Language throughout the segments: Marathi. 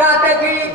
दादागिरी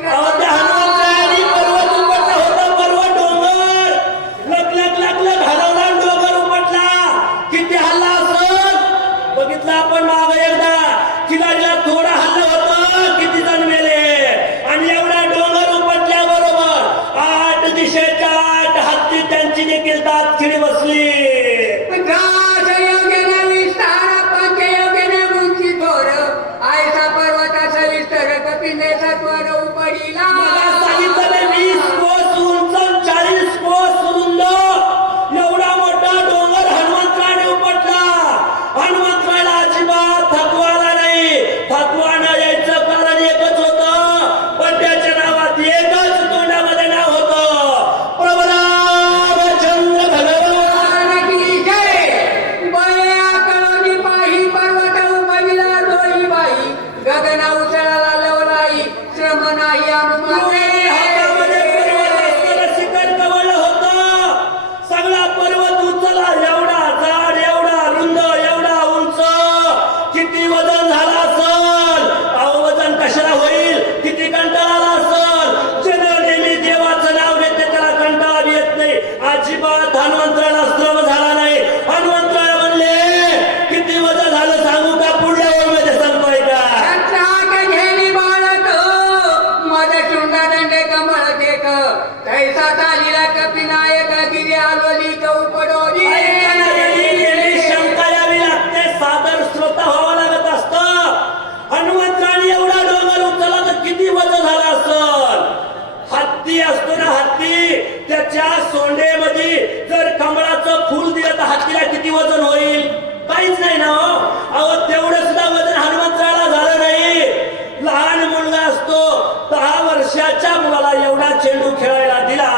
त्याच्या सोंडेमध्ये जर कमळाचं फुल दिलं तर हत्तीला किती वजन होईल? काहीच नाही ना हो. अहो तेवढं सुद्धा वजन हनुमंतराला झालं नाही. लहान मुलगा असतो दहा वर्षाच्या मुलाला एवढा चेंडू खेळायला दिला.